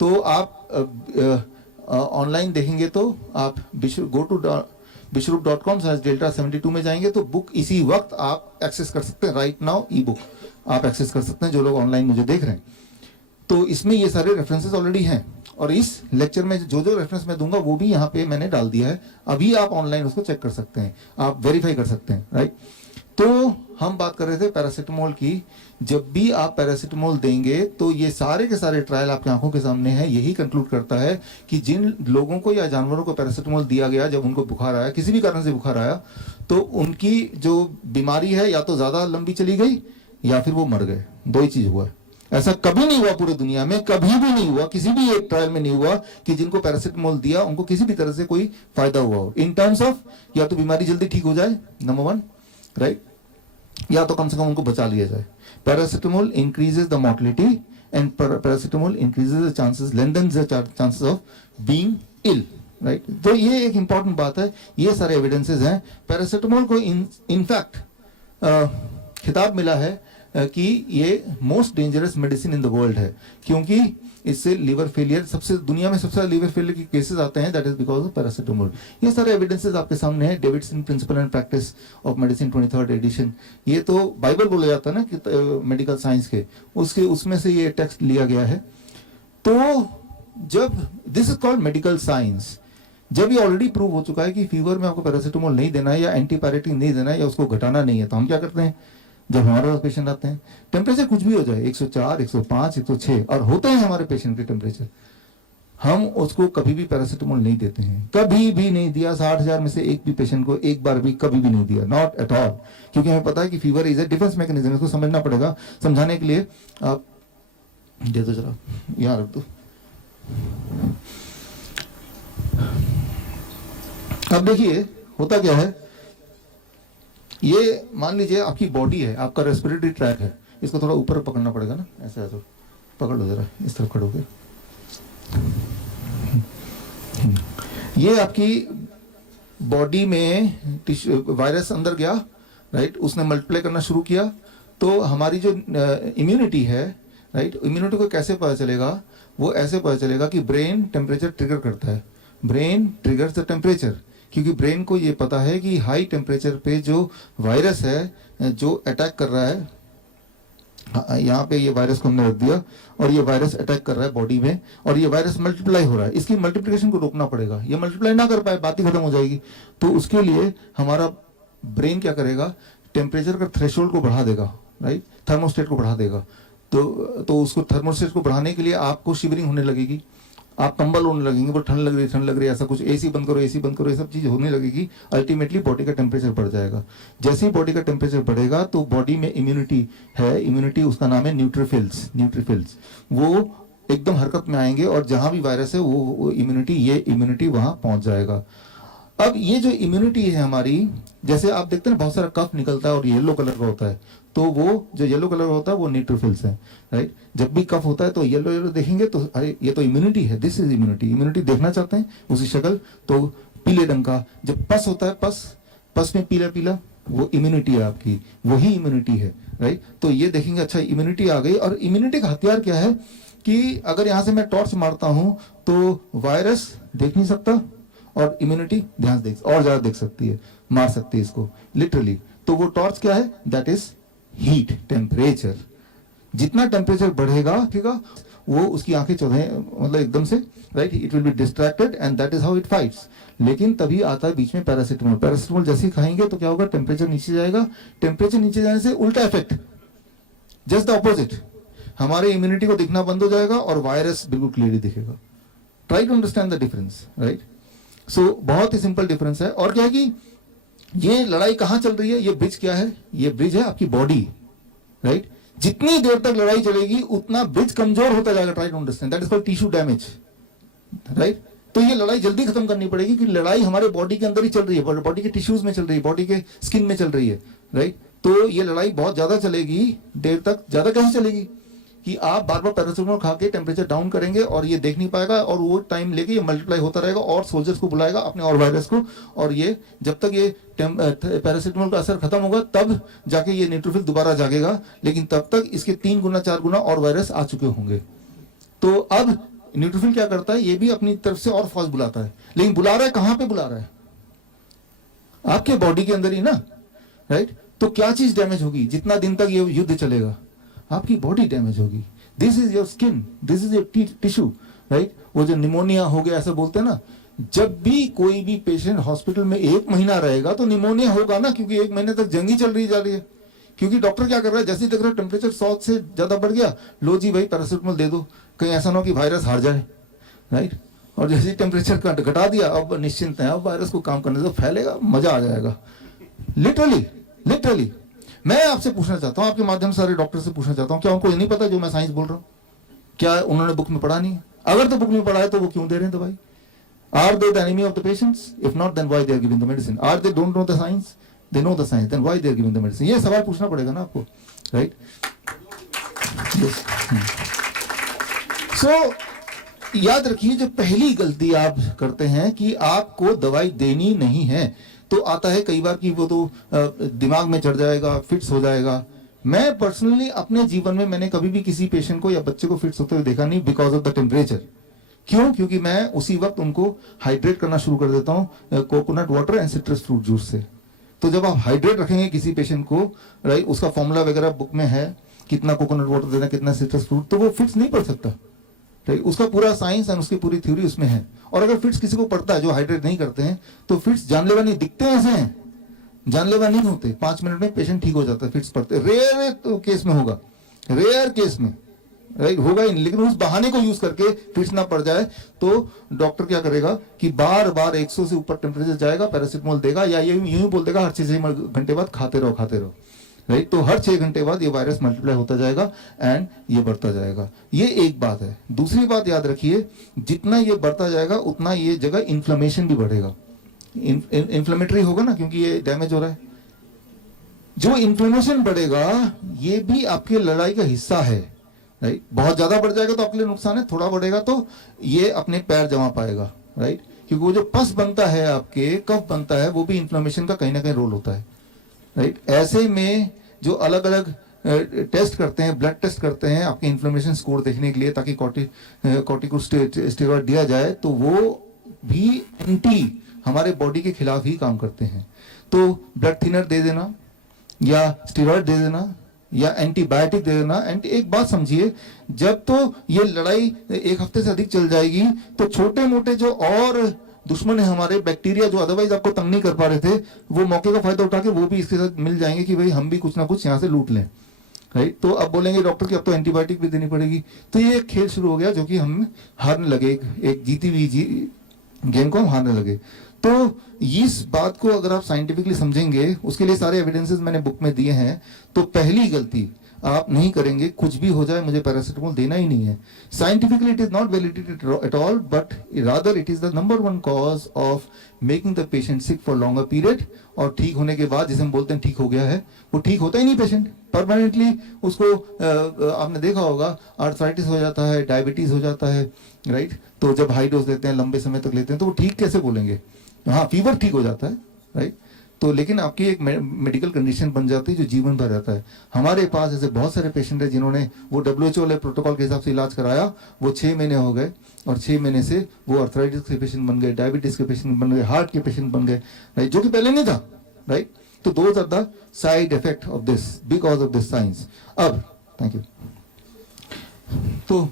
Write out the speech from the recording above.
तो आप ऑनलाइन देखेंगे तो आप गो टू bishrup.com/delta72 में जाएंगे तो बुक इसी वक्त आप एक्सेस कर सकते हैं। राइट नाउ ई बुक आप एक्सेस कर सकते हैं, जो लोग ऑनलाइन मुझे देख रहे हैं। तो इसमें ये सारे रेफरेंसेस ऑलरेडी हैं, और इस लेक्चर में जो जो रेफरेंस मैं दूंगा वो भी यहाँ पे मैंने डाल दिया है। अभी आप ऑनलाइन उसको चेक कर सकते हैं, आप वेरीफाई कर सकते हैं, राइट। तो हम बात कर रहे थे पैरासीटामोल की। जब भी आप पैरासीटामोल देंगे तो ये सारे के सारे ट्रायल आपकी आंखों के सामने है, यही कंक्लूड करता है कि जिन लोगों को या जानवरों को पैरासीटामोल दिया गया, जब उनको बुखार आया, किसी भी कारण से बुखार आया, तो उनकी जो बीमारी है या तो ज्यादा लंबी चली गई या फिर वो मर गए। दो ही चीज हुआ है। ऐसा कभी नहीं हुआ पूरी दुनिया में, कभी भी नहीं हुआ, किसी भी एक ट्रायल में नहीं हुआ कि जिनको पैरासीटामोल दिया उनको किसी भी तरह से कोई फायदा हुआ हो, इन टर्म्स ऑफ या तो बीमारी जल्दी ठीक हो जाए, नंबर 1, राइट, या तो कम से कम उनको बचा लिया जाए। Paracetamol increases the mortality and paracetamol increases the chances, lengthens the chances of being ill, right. तो ये एक इंपॉर्टेंट बात है, ये सारे एविडेंसेस हैं। पैरासीटामोल को इनफैक्ट खिताब मिला है कि ये most dangerous medicine in the world है, क्योंकि इससे लीवर फेलियर, सबसे दुनिया में सबसे ज्यादा लीवर फेलियर के केसेस आते हैं, that is because of paracetamol. ये सारे एविडेंसेस आपके सामने है। Davidson principle and practice of medicine 23rd edition, ये तो बाइबल बोला जाता है ना कि मेडिकल साइंस के, उसके उसमें से ये टेक्स्ट लिया गया है। तो जब this is called medical science, जब ये ऑलरेडी प्रूव हो चुका है कि फीवर में आपको पैरासीटामोल नहीं देना है या एंटीपायरेटिक नहीं देना है या उसको घटाना नहीं है, तो हम क्या करते हैं जब हमारे पास पेशेंट आते हैं, टेम्परेचर कुछ भी हो जाए, 104, 105, 106, और होते हैं हमारे पेशेंट के टेम्परेचर, हम उसको कभी भी पैरासीटामोल नहीं देते हैं, कभी भी नहीं दिया। 60,000 में से एक भी पेशेंट को एक बार भी कभी भी नहीं दिया, नॉट एट ऑल, क्योंकि हमें पता है कि fever is a defence mechanism, इसको समझना पड़ेगा। समझाने के लिए आप दे दो जरा, यहाँ रख दो। अब देखिए होता क्या है, ये मान लीजिए आपकी बॉडी है, आपका रेस्पिरेटरी ट्रैक है, इसको थोड़ा ऊपर पकड़ना पड़ेगा ना, ऐसा ऐसा पकड़ लो जरा, इस तरफ खड़ोगे। ये आपकी बॉडी में वायरस अंदर गया, राइट, उसने मल्टीप्लाई करना शुरू किया, तो हमारी जो इम्यूनिटी है, राइट, इम्यूनिटी को कैसे पता चलेगा? वो ऐसे पता चलेगा कि ब्रेन टेम्परेचर ट्रिगर करता है, ब्रेन ट्रिगर्स द टेम्परेचर, क्योंकि ब्रेन को ये पता है कि हाई टेम्परेचर पे जो वायरस है जो अटैक कर रहा है, यहाँ पे ये वायरस को हमने रख दिया और ये वायरस अटैक कर रहा है बॉडी में, और ये वायरस मल्टीप्लाई हो रहा है, इसकी मल्टीप्लिकेशन को रोकना पड़ेगा। ये मल्टीप्लाई ना कर पाए, बात ही खत्म हो जाएगी। तो उसके लिए हमारा ब्रेन क्या करेगा, टेम्परेचर का थ्रेशोल्ड को बढ़ा देगा, राइट, थर्मोस्टेट को बढ़ा देगा। तो उसको थर्मोस्टेट को बढ़ाने के लिए आपको शिवरिंग होने लगेगी, आप कंबल ओढ़ने लगेंगे, वो ठंड लग रही है, ऐसा कुछ, एसी बंद करो, ये सब चीज होने लगेगी। अल्टीमेटली बॉडी का टेम्परेचर बढ़ जाएगा। जैसे ही बॉडी का टेम्परेचर बढ़ेगा तो बॉडी में इम्यूनिटी है, इम्यूनिटी उसका नाम है न्यूट्रोफिल्स, वो एकदम हरकत में आएंगे और जहां भी वायरस है वो इम्यूनिटी वहां पहुंच जाएगा। अब ये जो इम्यूनिटी है हमारी, जैसे आप देखते हैं बहुत सारा कफ निकलता है और येलो कलर का होता है, तो वो जो येलो कलर होता है वो न्यूट्रोफिल्स है, राइट। जब भी कफ होता है तो येलो देखेंगे तो अरे ये तो इम्यूनिटी है, दिस इज इम्यूनिटी देखना चाहते हैं उसी शक्ल, तो पीले रंग का। जब पस होता है, पस में पीला, वो इम्यूनिटी है आपकी, वही इम्यूनिटी है, राइट। तो ये देखेंगे, अच्छा इम्यूनिटी आ गई। और इम्यूनिटी का हथियार क्या है कि अगर यहां से मैं टॉर्च मारता हूं तो वायरस देख नहीं सकता और इम्यूनिटी ध्यान देख और ज्यादा देख सकती है, मार सकती है इसको लिटरली। तो वो टॉर्च क्या है, दैट इज हीट, टेम्परेचर। जितना टेम्परेचर बढ़ेगा वो उसकी आंखें चौधे मतलब एकदम से, right, it will be distracted and that is how it fights. लेकिन तभी आता है बीच में पैरासीटामोल जैसे ही खाएंगे तो क्या होगा, टेम्परेचर नीचे जाएगा। टेम्परेचर नीचे जाने से उल्टा इफेक्ट, जस्ट द ऑपोजिट, हमारे इम्यूनिटी को दिखना बंद हो जाएगा और वायरस बिल्कुल क्लियरली दिखेगा। Try to understand the difference, right. So बहुत ही सिंपल डिफरेंस है। और क्या है कि ये लड़ाई कहां चल रही है, ये ब्रिज क्या है, ये ब्रिज है आपकी बॉडी, राइट। जितनी देर तक लड़ाई चलेगी उतना ब्रिज कमजोर होता जाएगा। Try to understand, that is called tissue damage, right. तो ये लड़ाई जल्दी खत्म करनी पड़ेगी क्योंकि लड़ाई हमारे बॉडी के अंदर ही चल रही है, बॉडी के टिश्यूज में चल रही है, बॉडी के स्किन में चल रही है, राइट। तो ये लड़ाई बहुत ज्यादा चलेगी, देर तक। ज्यादा कैसे चलेगी कि आप बार बार पैरासीटामोल खा के टेम्परेचर डाउन करेंगे और ये देख नहीं पाएगा, और वो टाइम लेके ये मल्टीप्लाई होता रहेगा और सोल्जर्स को बुलाएगा अपने और वायरस को, और ये जब तक ये पैरासीटामोल का असर खत्म होगा तब जाके ये न्यूट्रोफिल दोबारा जागेगा, लेकिन तब तक इसके 3 गुना 4 गुना और वायरस आ चुके होंगे। तो अब न्यूट्रोफिल क्या करता है, ये भी अपनी तरफ से और फास्ट बुलाता है, लेकिन बुला रहा है कहां पे बुला रहा है, आपके बॉडी के अंदर ही ना, राइट। तो क्या चीज डैमेज होगी, जितना दिन तक ये युद्ध चलेगा, आपकी बॉडी डैमेज होगी। This is your skin, this is your tissue, right. वो जो निमोनिया हो गया ऐसा बोलते हैं ना, जब भी कोई भी पेशेंट हॉस्पिटल में 1 महीना रहेगा तो निमोनिया होगा ना, क्योंकि 1 महीने तक जंग ही चल रही जा रही है। क्योंकि डॉक्टर क्या कर रहा है, जैसे ही देख रहा है टेम्परेचर 100 से ज्यादा बढ़ गया, लो जी भाई पैरासिटामोल दे दो, कहीं ऐसा ना हो कि वायरस हार जाए, राइट। और जैसे ही टेम्परेचर घटा दिया, अब निश्चिंत है, अब वायरस को काम करने से फैलेगा, मजा आ जाएगा। लिटरली लिटरली मैं आपसे पूछना चाहता हूं, आपके माध्यम से सारे डॉक्टर से पूछना चाहता हूं, क्या उनको ये नहीं पता जो मैं साइंस बोल रहा हूं? क्या उन्होंने बुक में पढ़ा नहीं है? अगर तो बुक में पढ़ा है तो वो क्यों दे रहे हैं दवाई? Are they the enemy of the patients? If not, then why they are giving the medicine? Are they don't know the science? They know the science. Then why they are giving the medicine? ये सवाल पूछना पड़ेगा ना आपको, right? Yes. So याद रखिए, जो पहली गलती आप करते हैं कि आपको दवाई देनी नहीं है, तो आता है कई बार कि वो तो दिमाग में चढ़ जाएगा, फिट्स हो जाएगा। मैं पर्सनली अपने जीवन में मैंने कभी भी किसी पेशेंट को या बच्चे को फिट्स होते हुए देखा नहीं, बिकॉज ऑफ द टेम्परेचर। क्यों? क्योंकि मैं उसी वक्त उनको हाइड्रेट करना शुरू कर देता हूँ coconut water and citrus fruit juice से। तो जब आप हाइड्रेट रखेंगे किसी पेशेंट को, राइट, उसका फॉर्मूला वगैरह बुक में है, कितना कोकोनट वाटर देना, कितना सिट्रस फ्रूट, तो वो फिट्स नहीं पड़ सकता, राइट। उसका पूरा साइंस एंड उसकी पूरी थ्योरी उसमें है। और अगर फिट्स किसी को पड़ता है जो हाइड्रेट नहीं करते हैं, तो फिट्स जानलेवा नहीं दिखते, ऐसे हैं, जानलेवा नहीं होते। 5 मिनट में पेशेंट ठीक हो जाता है, फिट्स पड़ते। रेयर तो केस में होगा, रेयर केस में, राइट, होगा ही नहीं। लेकिन उस बहाने को यूज करके फिट्स ना पड़ जाए तो डॉक्टर क्या करेगा कि बार बार 100 से ऊपर टेम्परेचर जाएगा, पैरासिटामोल देगा, या ये यूं ही बोल देगा हर 6 घंटे बाद खाते रहो, राइट। तो हर 6 घंटे बाद ये वायरस मल्टीप्लाई होता जाएगा एंड ये बढ़ता जाएगा। ये एक बात है। दूसरी बात याद रखिए, जितना ये बढ़ता जाएगा उतना ये जगह इन्फ्लेमेशन भी बढ़ेगा, इन्फ्लेमेटरी होगा ना, क्योंकि ये डैमेज हो रहा है। जो इन्फ्लेमेशन बढ़ेगा ये भी आपकी लड़ाई का हिस्सा है, राइट। बहुत ज्यादा बढ़ जाएगा तो आपके लिए नुकसान है, थोड़ा बढ़ेगा तो ये अपने पैर जमा पाएगा, राइट। क्योंकि वो जो पस बनता है, आपके कफ बनता है, वो भी इन्फ्लेमेशन का कहीं ना कहीं रोल होता है, राइट। ऐसे में जो अलग अलग टेस्ट करते हैं, ब्लड टेस्ट करते हैं आपके इन्फ्लेमेशन स्कोर देखने के लिए, ताकि कॉर्टिकोस्टेरॉइड दिया जाए, तो वो भी एंटी हमारे बॉडी के खिलाफ ही काम करते हैं। तो ब्लड थिनर दे देना या स्टेरॉइड दे देना या एंटीबायोटिक दे देना। एंड एक बात समझिए, जब तो ये लड़ाई 1 हफ्ते से अधिक चल जाएगी, तो छोटे मोटे जो और दुश्मन है हमारे, बैक्टीरिया जो अदरवाइज आपको तंग नहीं कर पा रहे थे, वो मौके का फायदा उठा के वो भी इसके साथ मिल जाएंगे कि भाई हम भी कुछ ना कुछ यहाँ से लूट लें, राइट। तो अब बोलेंगे डॉक्टर कि अब तो एंटीबायोटिक भी देनी पड़ेगी। तो ये एक खेल शुरू हो गया जो कि हम हारने लगे, एक जीती हुई गेम को हम हारने लगे। तो इस बात को अगर आप साइंटिफिकली समझेंगे, उसके लिए सारे एविडेंसेस मैंने बुक में दिए हैं। तो पहली गलती आप नहीं करेंगे, कुछ भी हो जाए मुझे पैरासिटामोल देना ही नहीं है। Scientifically it is not validated at all, but rather it is the number 1 cause of making the patient sick for longer period. और ठीक होने के बाद, जिसे हम बोलते हैं ठीक हो गया है, वो ठीक होता ही नहीं पेशेंट परमानेंटली। उसको आपने देखा होगा, आर्थराइटिस हो जाता है, डायबिटीज हो जाता है, राइट। तो जब हाई डोज लेते हैं, लंबे समय तक लेते हैं, तो वो ठीक कैसे बोलेंगे? हाँ, फीवर ठीक हो जाता है, राइट। तो लेकिन आपकी एक मेडिकल कंडीशन बन जाती है जो जीवन भर रहता है। हमारे पास ऐसे बहुत सारे पेशेंट हैं जिन्होंने वो WHO वाले प्रोटोकॉल के हिसाब से इलाज कराया, वो 6 महीने हो गए और 6 महीने से वो आर्थराइटिस के पेशेंट बन गए, डायबिटीज के पेशेंट बन गए, हार्ट के पेशेंट बन गए, राइट, जो कि पहले नहीं था, राइट। तो those are the side effect of this because of this science. अब थैंक यू। तो